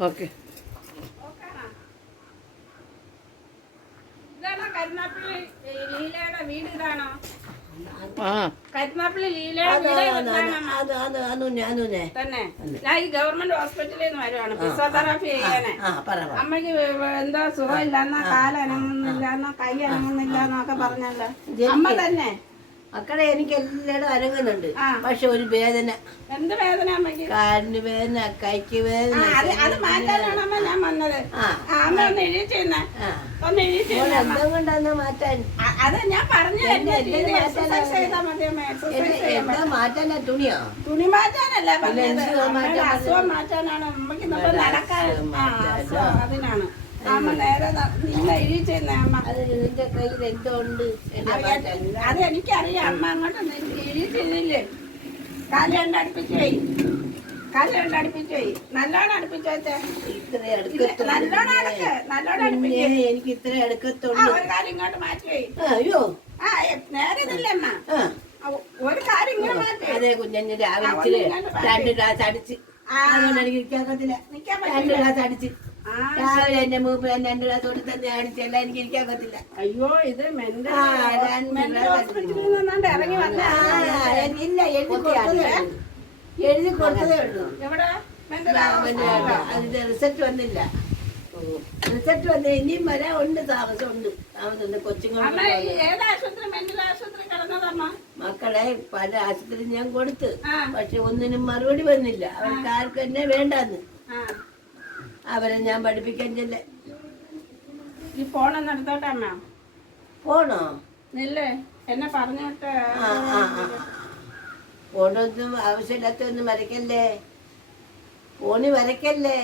Okay. ഞാൻ ഈ government ഹോസ്പിറ്റലിൽ നിന്ന് വരുവാണ്. ഫിസിയോതെറാപ്പി ചെയ്യാനേ അമ്മയ്ക്ക് എന്തോ സുഖമില്ലെന്ന? കാലനങ്ങുന്നില്ല കൈ അനങ്ങുന്നില്ലാന്നൊക്കെ പറഞ്ഞല്ലോ. അമ്മ തന്നെ. മക്കളെ എനിക്ക് എല്ലായിടും അനങ്ങുന്നുണ്ട്. പക്ഷെ ഒരു വേദന. എന്ത് വേദന കാലിന് വേദന കൈക്ക് വേദന അത് അത് മാറ്റാനാണ് അമ്മ ഞാൻ വന്നത്. എന്തോ കൊണ്ടാന്ന് മാറ്റാൻ? അത് ഞാൻ പറഞ്ഞു എന്താ മാറ്റാനാ തുണിയോ? തുണി മാറ്റാനല്ല അസുഖം മാറ്റാനാണ്. നമ്മൾ നടക്കാൻ അതിനാണ്. അമ്മ നിന്റെ കയ്യിൽ എന്തോ ഉണ്ട് അത് എനിക്കറിയാം. അങ്ങോട്ട് എഴുതിച്ചില്ലേ കാൽ രണ്ട് അടുപ്പിച്ച് പോയി കാൽ രണ്ട് അടുപ്പിച്ച് പോയി നല്ലോണം അടുപ്പിച്ച് വെച്ചേ. ഇത്ര ഇത് അടുക്കത്തുള്ളൂ. നല്ലോണം അടുക്ക്. നല്ലോണം അടുപ്പിച്ച് എനിക്ക് ഇത്ര അടുക്കത്തുള്ളൂ. ഒരു കാര്യം ഇങ്ങോട്ട് മാറ്റി പോയി അയ്യോ. ആ നേരെ ഒരു കാര്യം ഇങ്ങനെ മാറ്റി അതെ കുഞ്ഞു രാവിലെ രണ്ട് ഗ്ലാസ് അടിച്ച്. അതുകൊണ്ട് എനിക്ക് രണ്ട് ഗ്ലാസ് അടിച്ച്. രാവിലെ എന്റെ മൂപ്പ് തന്നെ എന്റെ ഗ്ലാസ് കൊണ്ട് തന്നെ അടിച്ചല്ല എനിക്ക് ഇരിക്കാൻ പറ്റില്ല. അയ്യോ ഇത് മെന്റൽ രണ്ട് ഹോസ്പിറ്റലിൽ നിന്നാണ്ട് ഇറങ്ങി വന്ന ഇല്ല എഴുതി കൊടുത്തതേ എഴുതി കൊടുത്തതേ ഉള്ളൂ. എവിടെ? അതിന്റെ റിസൾട്ട് വന്നില്ല. റിസൾട്ട് വന്നില്ല ഇനിയും വരെ ഉണ്ട് താമസം ഉണ്ട് താമസം കൊച്ചുങ്ങൾ മക്കളെ പല ആശുപത്രി ഞാൻ കൊടുത്ത്. പക്ഷെ ഒന്നിനും മറുപടി വന്നില്ല. അവർക്ക് ആർക്കും എന്നെ വേണ്ടാന്ന്. അവരെ ഞാൻ പഠിപ്പിക്കാൻ ചെല്ലേ. ഈ ഫോണൊന്ന് എടുത്തോട്ടെ അമ്മ? പോണോ നില്ലേ എന്നെ പറഞ്ഞിട്ട് ആ ആ ആ. ഫോണൊന്നും ആവശ്യമില്ലാത്തൊന്നും വരയ്ക്കല്ലേ? ഫോണി വരയ്ക്കല്ലേ?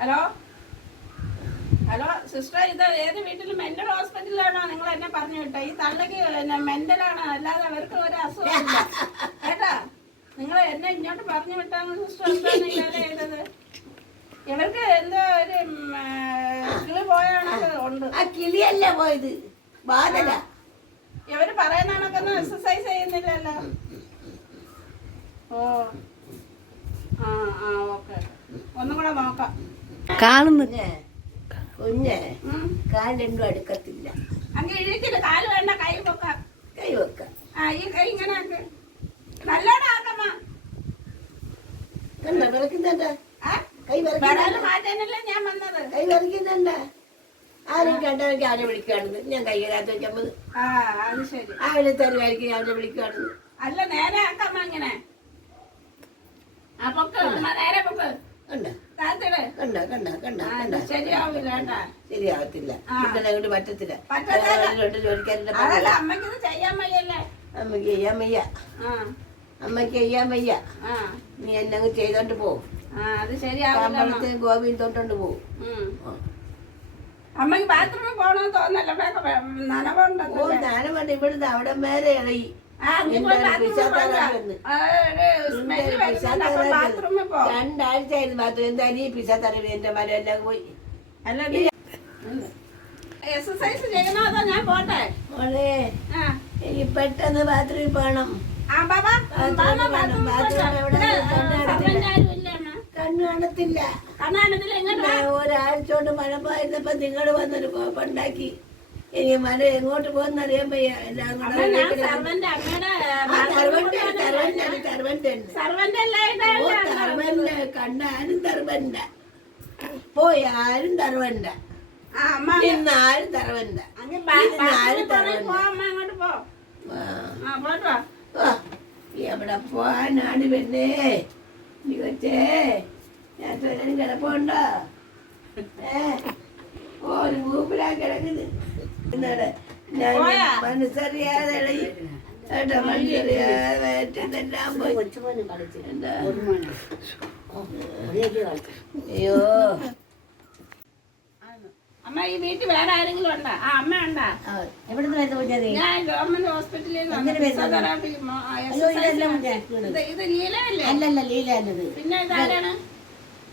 ഹലോ? ഹലോ സിസ്റ്റർ ഇത് ഏത് വീട്ടിലും മെന്റൽ ഹോസ്പിറ്റലിലാണോ നിങ്ങൾ എന്നെ പറഞ്ഞു വിട്ടത് ഈ തള്ളക്ക് മെന്റലാണ് അല്ലാതെ അവർക്ക് ഒരു അസുഖമില്ല കേട്ടാ? നിങ്ങൾ എന്നെ ഇങ്ങോട്ട് പറഞ്ഞു വിട്ടാണോ സിസ്റ്റർ എന്താണ് ഇങ്ങനെ ചെയ്തത്? ഇവർക്ക് എന്തോ ഒരു കിളി പോയാണൊക്കെ ഉണ്ട്. ആ കിളിയല്ല പോയത്? ബാധല ഇവർ പറയുന്നതൊക്കെ കണക്കൊന്നും എക്സസൈസ് ചെയ്യുന്നില്ലല്ലോ. ഓ. ആ ആ ഓക്കെ. ഒന്നും കൂടെ നോക്കാം. കാണുന്നു കുഞ്ഞെ. കാൽ രണ്ടും അടുക്കത്തില്ല അങ്ങനെ ഇഴിച്ചില്ല കാൽ വേണ്ട കൈ വെക്കാം. കൈ വെക്കാം. ആ ഈ കൈ ഇങ്ങനെ നല്ലോണം ആക്കമ്മ. കണ്ട വിറക്കുന്നുണ്ട് ആ കൈ വരയ്ക്കുന്നുണ്ട് ആരും കണ്ടവർക്ക് ആരെ വിളിക്കുകയാണെന്ന് ഞാൻ കൈ ശരി. ആരെ തരുമായിരിക്കും അവരെ വിളിക്കുകയാണെന്ന് അല്ല നേരെ ആക്കമ്മ ഇങ്ങനെ. ആ പൊക്ക്. അമ്മ നേരെ പൊക്ക്. കണ്ട? താത്തിട് കണ്ട? കണ്ട? കണ്ട? ആ ശരിയാവില്ല കേട്ടാ ശരിയാവത്തില്ല. ആ. ഇന്നലെ കൊണ്ട് പറ്റത്തില്ല. പറ്റത്തില്ല. വേറൊരാളോട് ചോദിക്കാനില്ല അമ്മയ്ക്ക് ഇത് ചെയ്യാൻ വയ്യ. ആ. അമ്മയ്ക്ക് ചെയ്യാൻ വയ്യ. നീ എന്നെ ചെയ്തോണ്ട് പോ. ആ ഗോപിയിൽ പോകും തൊട്ടോണ്ട് പോ ഉം. ആ. അമ്മയ്ക്ക് ബാത്റൂമിൽ പോകണമെന്ന് തോന്നല്ല ഇവിടെയൊക്കെ വെ- ഓ നനവുണ്ടല്ലോ ഞാനും വേണ്ട ഇവിടുന്ന് അവിടെ മേലെ ഇളകി. രണ്ടാഴ്ചയായിരുന്നു ബാത്റൂം. എന്തായാലും ഈ പിസ തറവി എന്റെ മരം എല്ലാം പോയി. അല്ല, നീ എക്സസൈസ് ചെയ്യണോ അതോ ഞാൻ പോട്ടെ? മോളെ ആ. എനിക്ക് പെട്ടെന്ന് ബാത്റൂമിൽ പോകണം ബാത്റൂമിൽ പോകണം. ബാത്റൂമിൽ ബാത്റൂമിൽ എവിടെ ഇവിടെ, കണ്ണ് ആ, കാണത്തില്ല. സർവന്റ് ആരും ഇല്ലേ, അമ്മ? കണ്ണു കാണത്തില്ല. ഒരാഴ്ച കൊണ്ട് മഴ പോയിരുന്നപ്പോ നിങ്ങൾ വന്നൊരു കോപ്പുണ്ടാക്കി ഇനി മല എങ്ങോട്ട് പോകുന്ന അറിയാൻ വയ്യ. എല്ലാം ബാ- ഇന്ന് ആരും ബാത്റൂമിൽ പോയി തറവണ്ട. പോ, അമ്മ അങ്ങോട്ട് പോ. ആ. ആ പോയിട്ട് വാ. എവിടെ പോവാനാണ് പെണ്ണേ? നീ കൊച്ചേ. ഞാൻ ചൊല്ലാൻ കിടപ്പുണ്ടോ ഏ? ഓ ഒരു മൂപ്പിലാ കിടക്കുന്നത്. എന്നാണ് ഞാൻ പോയാ? മനസ്സറിയാതെ ഇളകി കേട്ടോ മനസ്സറിയാതെ വയറ്റിന്നെല്ലാം പോയി എന്താ? അയ്യോ. അമ്മ ഈ വീട്ടിൽ വേറെ ആരെങ്കിലും ഉണ്ടോ? ആ അമ്മ ഉണ്ടാ? എവിടുന്ന് വരുന്ന കുഞ്ഞത് ഞാൻ ഗവൺമെന്റ് ഹോസ്പിറ്റലിൽ നിന്ന് ലീല അല്ലേ അല്ലല്ല ലീല അല്ലത് പിന്നെ ഇതെല്ലാം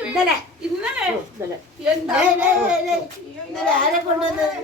ഇന്നലെ. ഇന്നലെ. ഇന്നലെ. ആരെ കൊണ്ടുവന്നത്?